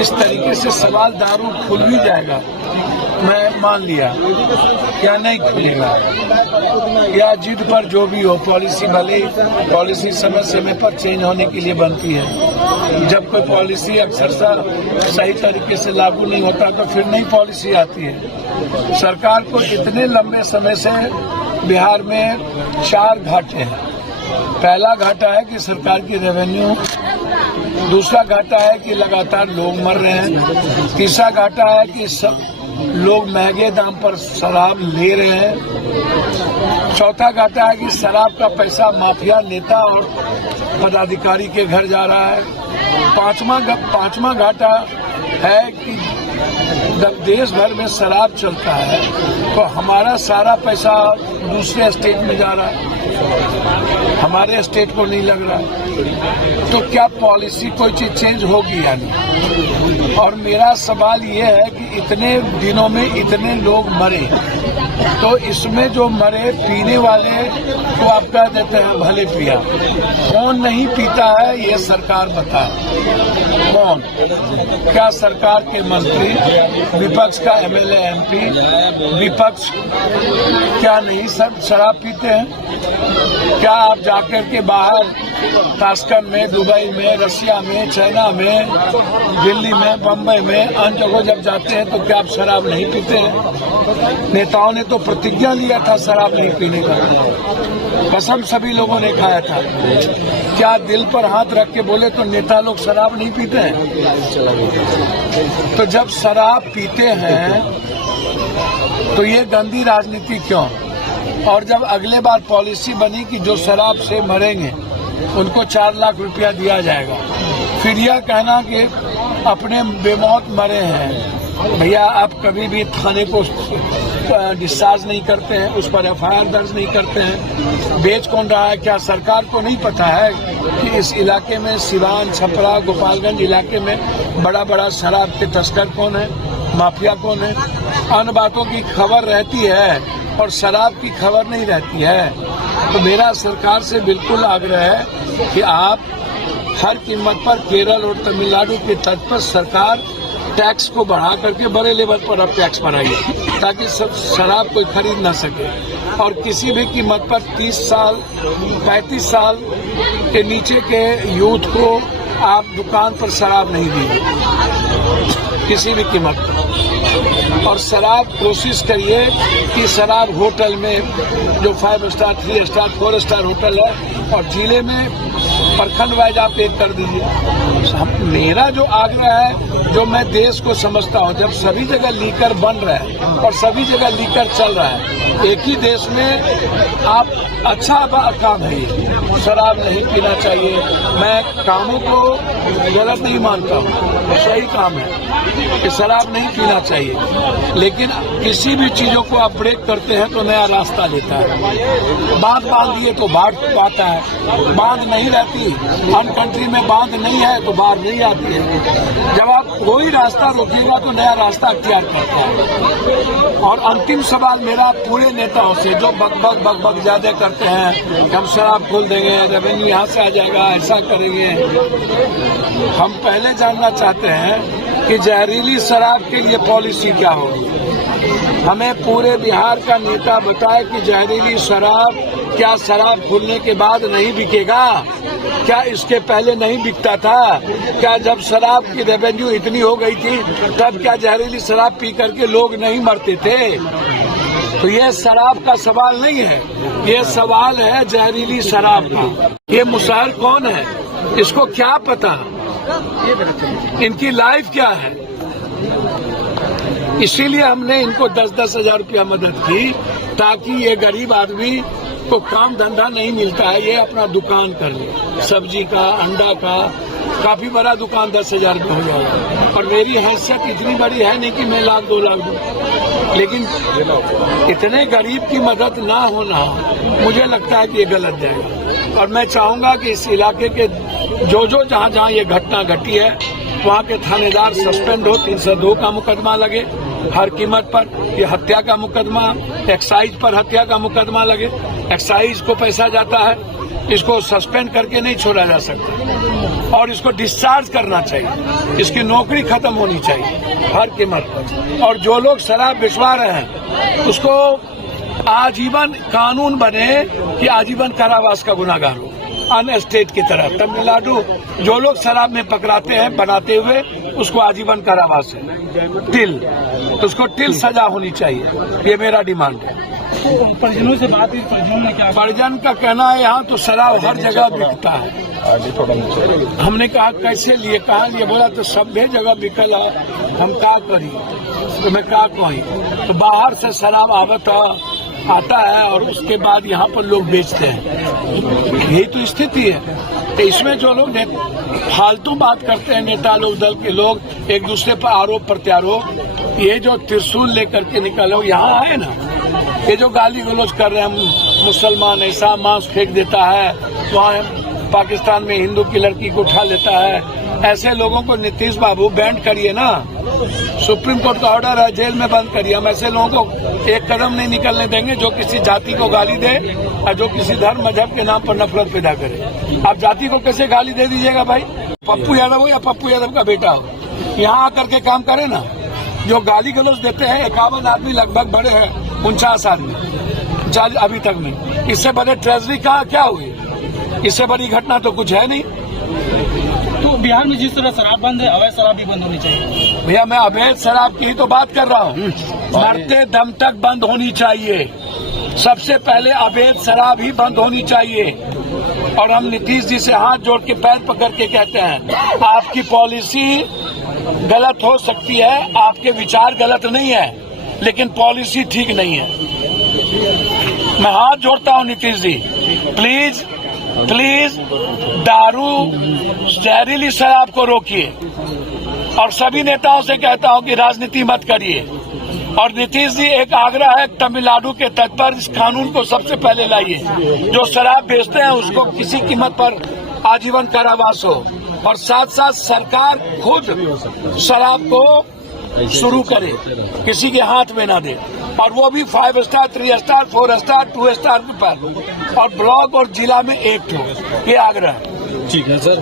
इस तरीके से सवाल दारू खुल भी जाएगा, मैं मान लिया, क्या नहीं खुलेगा, या जिद पर जो भी हो, पॉलिसी भले पॉलिसी समय समय पर चेंज होने के लिए बनती है। जब कोई पॉलिसी अक्सर सही तरीके से लागू नहीं होता तो फिर नई पॉलिसी आती है। सरकार को इतने लंबे समय से बिहार में 4 घाटे हैं। पहला घाटा है कि सरकार की रेवेन्यू, दूसरा घाटा है कि लगातार लोग मर रहे हैं, तीसरा घाटा है कि सब लोग महंगे दाम पर शराब ले रहे हैं, चौथा घाटा है कि शराब का पैसा माफिया नेता और पदाधिकारी के घर जा रहा है, पांचवा घाटा है कि जब देश भर में शराब चलता है तो हमारा सारा पैसा दूसरे स्टेट में जा रहा है, हमारे स्टेट को नहीं लग रहा है। तो क्या पॉलिसी कोई चीज चेंज होगी या नहीं? और मेरा सवाल ये है कि इतने दिनों में इतने लोग मरे, तो इसमें जो मरे पीने वाले को आप कह देते हैं भले पिया, कौन नहीं पीता है ये सरकार बताए। कौन? क्या सरकार के मंत्री, विपक्ष का एमएलए एमपी, विपक्ष क्या नहीं सब शराब पीते हैं? क्या आप जाकर के बाहर ताशकंद में, दुबई में, रसिया में, चाइना में, दिल्ली में, बम्बई में, अन्य जगह जब जाते हैं तो क्या आप शराब नहीं पीते हैं? नेताओं ने तो प्रतिज्ञा लिया था शराब नहीं पीने का, कसम सभी लोगों ने खाया था। क्या दिल पर हाथ रख के बोले तो नेता लोग शराब नहीं पीते हैं? तो जब शराब पीते हैं तो ये गंदी राजनीति क्यों? और जब अगले बार पॉलिसी बनी कि जो शराब से मरेंगे उनको 4 लाख रुपया दिया जाएगा, फिर यह कहना कि अपने बेमौत मरे हैं। भैया आप कभी भी थाने को डिस्चार्ज नहीं करते हैं, उस पर एफआईआर दर्ज नहीं करते हैं। बेच कौन रहा है? क्या सरकार को नहीं पता है कि इस इलाके में, सिवान, छपरा, गोपालगंज इलाके में बड़ा बड़ा शराब के तस्कर कौन है, माफिया कौन है? अन्य बातों की खबर रहती है और शराब की खबर नहीं रहती है। तो मेरा सरकार से बिल्कुल आग्रह है कि आप हर कीमत पर केरल और तमिलनाडु के तट पर सरकार टैक्स को बढ़ा करके बड़े लेवल पर अब टैक्स बढ़ाइए, ताकि सब शराब कोई खरीद ना सके। और किसी भी कीमत पर 30 साल 35 साल के नीचे के यूथ को आप दुकान पर शराब नहीं दीजिए किसी भी कीमत पर। और शराब कोशिश करिए कि शराब होटल में जो 5 स्टार, 3 स्टार, 4 स्टार होटल है और जिले में प्रखंड वाइज आप एक कर दीजिए। मेरा जो आग्रह है, जो मैं देश को समझता हूँ, जब सभी जगह लीकर बन रहा है और सभी जगह लीकर चल रहा है, एक ही देश में आप अच्छा काम है ये, शराब नहीं पीना चाहिए। मैं कामों को गलत नहीं मानता हूँ, सही काम है कि शराब नहीं पीना चाहिए, लेकिन किसी भी चीजों को आप ब्रेक करते हैं तो नया रास्ता लेता है। बांध दिए तो बाढ़ आता है, बांध नहीं रहती, हर कंट्री में बांध नहीं है तो बाढ़ नहीं आती है। जब आप कोई रास्ता रोकिएगा तो नया रास्ता अख्तियार करता है। और अंतिम सवाल मेरा पूरे नेताओं से, जो बकबक ज्यादा करते हैं कि हम शराब खोल देंगे, रेवेन्यू यहाँ से आ जाएगा, ऐसा करेंगे, हम पहले जानना चाहते हैं कि जहरीली शराब के लिए पॉलिसी क्या होगी। हमें पूरे बिहार का नेता बताए कि जहरीली शराब क्या शराब खुलने के बाद नहीं बिकेगा? क्या इसके पहले नहीं बिकता था? क्या जब शराब की रेवेन्यू इतनी हो गई थी तब क्या जहरीली शराब पी करके लोग नहीं मरते थे? तो ये शराब का सवाल नहीं है, ये सवाल है जहरीली शराब का। ये मुशाहिर कौन है, इसको क्या पता, इनकी लाइफ क्या है? इसीलिए हमने इनको 10-10 हजार रुपया मदद की, ताकि ये गरीब आदमी को काम धंधा नहीं मिलता है, ये अपना दुकान कर ले, सब्जी का, अंडा का, काफी बड़ा दुकान 10,000 रुपये हो जाएगा। और मेरी हैसियत इतनी बड़ी है नहीं कि मैं 1-2 लाख दूं, लेकिन इतने गरीब की मदद ना होना मुझे लगता है कि ये गलत जाएगा। और मैं चाहूंगा कि इस इलाके के जो जहां ये घटना घटी है वहां के थानेदार सस्पेंड हो, 302 का मुकदमा लगे हर कीमत पर, ये हत्या का मुकदमा, एक्साइज पर हत्या का मुकदमा लगे। एक्साइज को पैसा जाता है, इसको सस्पेंड करके नहीं छोड़ा जा सकता और इसको डिस्चार्ज करना चाहिए। इसकी नौकरी खत्म होनी चाहिए हर कीमत पर। और जो लोग शराब बिचवा रहे हैं उसको आजीवन कानून बने कि आजीवन कारावास का गुनाहगार हो, अन्य स्टेट की तरह। तमिलनाडु जो लोग शराब में पकड़ाते हैं बनाते हुए उसको आजीवन कारावास है, टिल, उसको टिल सजा होनी चाहिए। ये मेरा डिमांड है। परिजनों से बात हुई, परिजनों ने क्या? परिजन का कहना है यहाँ तो शराब हर जगह बिकता है। हमने कहा कैसे लिए, कहाँ लिए? बोला तो सभ्य जगह बिकल है, हम क्या करी? तो मैं क्या कही? तो बाहर से शराब आता है और उसके बाद यहाँ पर लोग बेचते हैं। यही तो स्थिति है। तो इसमें जो लोग फालतू बात करते हैं, नेता लोग, दल के लोग, एक दूसरे पर आरोप प्रत्यारोप, ये जो त्रिशूल लेकर के निकलो यहाँ है ना, ये जो गाली गलौज कर रहे हैं, मुसलमान ऐसा मांस फेंक देता है, वहाँ पाकिस्तान में हिंदू की लड़की को उठा लेता है, ऐसे लोगों को नीतीश बाबू बैंड करिए ना। सुप्रीम कोर्ट का ऑर्डर है, जेल में बंद करिए। हम ऐसे लोगों को एक कदम नहीं निकलने देंगे जो किसी जाति को गाली दे और जो किसी धर्म मजहब के नाम पर नफरत पैदा करे। आप जाति को कैसे गाली दे दीजिएगा भाई? पप्पू यादव हो या पप्पू यादव का बेटा हो, यहाँ आकर के काम करे ना। जो गाली गलौज देते हैं 51 आदमी लगभग बड़े हैं, 49 आदमी जज अभी तक नहीं। इससे बड़े ट्रेजरी का क्या हुई? इससे बड़ी घटना तो कुछ है नहीं। तो बिहार में जिस तरह शराब बंद है, अवैध शराब भी बंद होनी चाहिए। भैया मैं अवैध शराब की ही तो बात कर रहा हूँ। मरते दम तक बंद होनी चाहिए। सबसे पहले अवैध शराब ही बंद होनी चाहिए। और हम नीतीश जी से हाथ जोड़ के पैर पकड़ के कहते हैं, आपकी पॉलिसी गलत हो सकती है, आपके विचार गलत नहीं है, लेकिन पॉलिसी ठीक नहीं है। मैं हाथ जोड़ता हूँ नीतीश जी, प्लीज प्लीज दारू, जहरीली शराब को रोकिए। और सभी नेताओं से कहता हूँ कि राजनीति मत करिए। और नीतीश जी एक आग्रह है तमिलनाडु के तट पर, इस कानून को सबसे पहले लाइए। जो शराब बेचते हैं उसको किसी कीमत पर आजीवन कारावास हो। और साथ साथ सरकार खुद शराब को शुरू करे, किसी के हाथ में ना दे। और वो भी 5 स्टार, 3 स्टार, 4 स्टार, 2 स्टार पर। और ब्लॉक और जिला में एक हो, ये आग्रह। ठीक है सर।